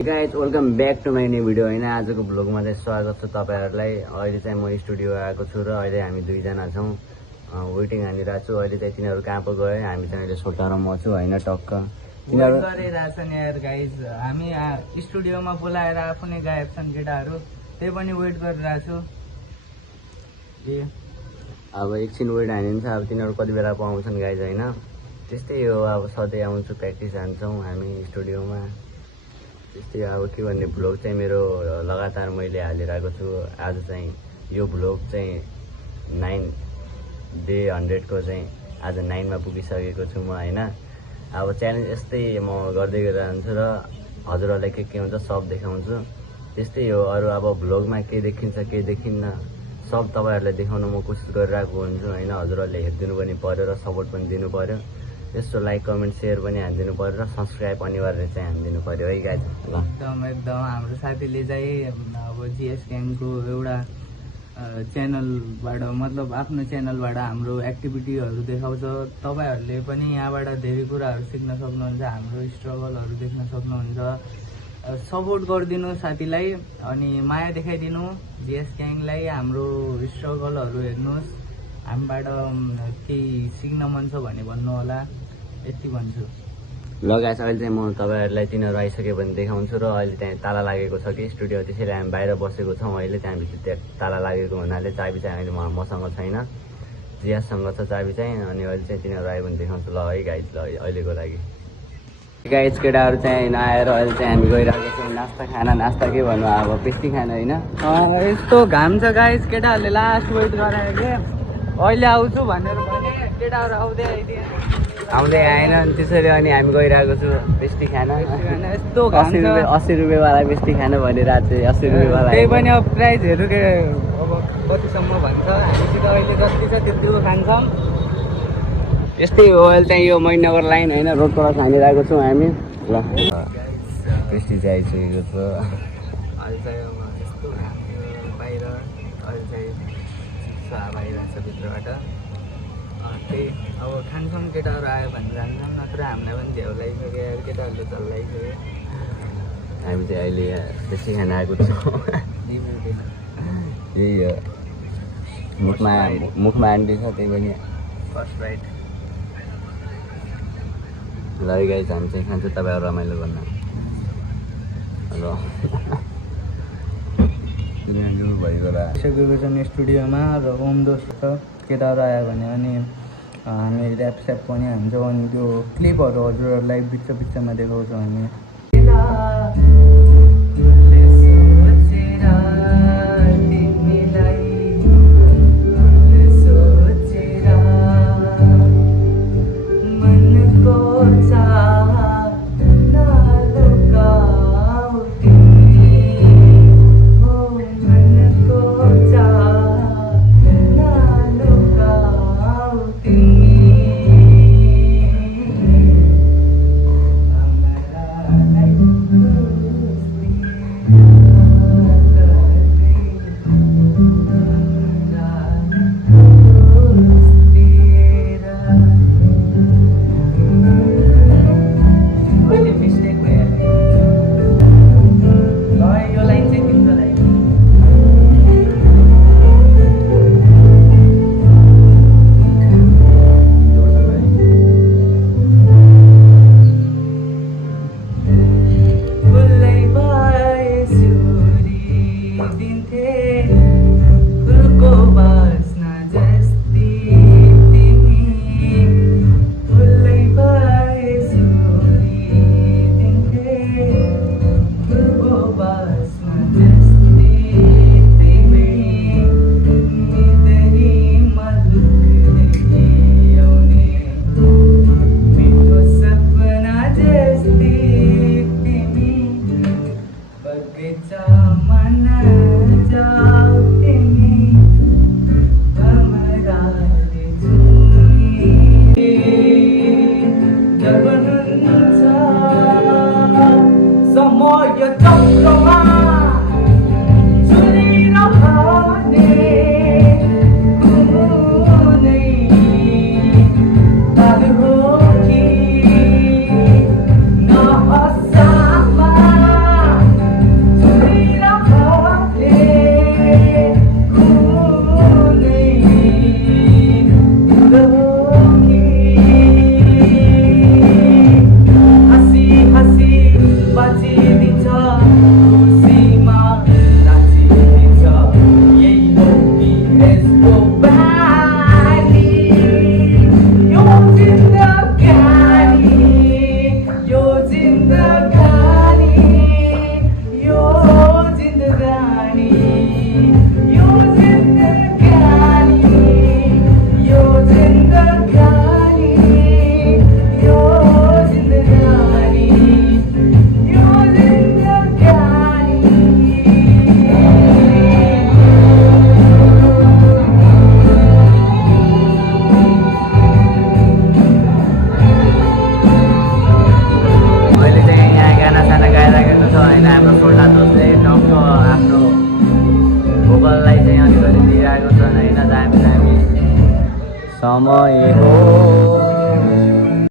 Guys welcome back to my new video होइन। आजको भ्लगमा चाहिँ स्वागत छ तपाईँहरूलाई। अहिले चाहिँ म स्टुडियो आएको छु र अहिले हामी दुईजना छौँ वेटिङ हानिरहेको छु। अहिले चाहिँ तिनीहरू कहाँ पो गयो, हामी चाहिँ अहिले सोटारमा छु होइन। टक्क तिनीहरू गरिरहेछन् यार गाइज, हामी स्टुडियोमा बोलाएर आफू नै गायब छन् केटाहरू, त्यही पनि वेट गरिरहेको छु। अब एकछिन वेट हान्यो भने चाहिँ अब तिनीहरू कति बेला पो आउँछन् गाइज होइन। त्यस्तै हो, अब सधैँ आउँछु, प्र्याक्टिस हान्छौँ हामी स्टुडियोमा। त्यस्तै अब के भन्ने, भ्लग चाहिँ मेरो लगातार मैले हालिरहेको छु। आज चाहिँ यो भ्लग चाहिँ 9 डे 100 को चाहिँ आज 9 मा पुगिसकेको छु म होइन। अब च्यालेन्ज यस्तै म गर्दै गइरहन्छु र हजुरहरूलाई के हुन्छ सब देखाउँछु। त्यस्तै हो, अरू अब भ्लगमा के देखिन्छ के देखिन्न सब तपाईँहरूलाई देखाउन म कोसिस गरिरहेको हुन्छु होइन। हजुरहरूले हेरिदिनु पनि पऱ्यो र सपोर्ट पनि दिनु पऱ्यो। यस्तो लाइक कमेन्ट सेयर पनि हानिदिनु पऱ्यो र सब्सक्राइब अनिवार्य चाहिँ हानिदिनु पऱ्यो है गाइज। एकदम हाम्रो साथीले चाहिँ अब जिएस ग्याङको एउटा च्यानलबाट मतलब आफ्नो च्यानलबाट हाम्रो एक्टिभिटीहरू देखाउँछ। तपाईँहरूले पनि यहाँबाट धेरै कुराहरू सिक्न सक्नुहुन्छ, हाम्रो स्ट्रगलहरू देख्न सक्नुहुन्छ। सपोर्ट गरिदिनु साथीलाई अनि माया देखाइदिनु जिएस ग्याङलाई। हाम्रो स्ट्रगलहरू हेर्नुहोस्, हामीबाट केही सिक्न मन छ भने भन्नु होला, यति भन्छु। लगाएछ अहिले चाहिँ म तपाईँहरूलाई तिनीहरू आइसक्यो भने देखाउँछु। र अहिले त्यहाँ ताला लागेको छ कि स्टुडियो, त्यसैले हामी बाहिर बसेको छौँ अहिले। त्यहाँभित्र त्यहाँ ताला लागेको हुनाले चाबी चाहिँ अहिले मसँग छैन, जियासँग छ चाबी चाहिँ। अनि अहिले चाहिँ तिनीहरू आयो भने देखाउँछु ल है गाइज। ल अहिलेको लागि गाइज केटाहरू चाहिँ नआएर अहिले चाहिँ हामी गइरहेको छौँ नास्ता खान। नास्ता के भन्नु अब, पेस्टी खान होइन। यस्तो घाम छ गाइज, केटाहरूले लास्ट वेट गरायो कि अहिले आउँछु भनेर भने केटाहरू आउँदै आएन। अनि त्यसरी अनि हामी गइरहेको छु पेस्टी खान। यस्तो 80 रुपियाँवाला पेस्टी खान भनिरहेको छु। 80 रुपियाँवाला त्यही पनि अब प्राइजहरू के अब कतिसम्म भन्छ, हामीसित अहिले जति छ त्यतिको खान्छौँ। यस्तै हो, अहिले चाहिँ यो मैनगर लाइन होइन, रोड क्रस हानिरहेको छौँ हामी। ल पेस्टी चाहिँ आइसकेको छ। अहिले चाहिँ अब यस्तो बाहिर अहिले चाहिँ चिप्स हावा आइरहेको छ भित्रबाट। त्यही अब खान्छौँ, केटाहरू आयो भने जान्छौँ, नत्र हामीलाई पनि झ्याउ लागिसक्यो, केटाहरूले चल लागिसक्यो। हामी चाहिँ अहिले पेस्टी खान आएको छौँ। यही हो, मुखमा आन्टी छ त्यही पनि फर्स्ट राइट। ल गाइस हामी चाहिँ खान्छ, तपाईँहरू रमाइलो गर्न। र गएको छन् स्टुडियोमा र ओम दोस्त केटाहरू आयो भने अनि हामी ऱ्यापस्याप पनि हान्छौँ। अनि त्यो क्लिपहरू हजुरहरूलाई बिचमा देखाउँछौँ हामी। हाम्रो सोल्टा दोस्टले टक्क आफ्नो भोकललाई चाहिँ अलिकति दिइरहेको छन् होइन। दामी दामी समय हो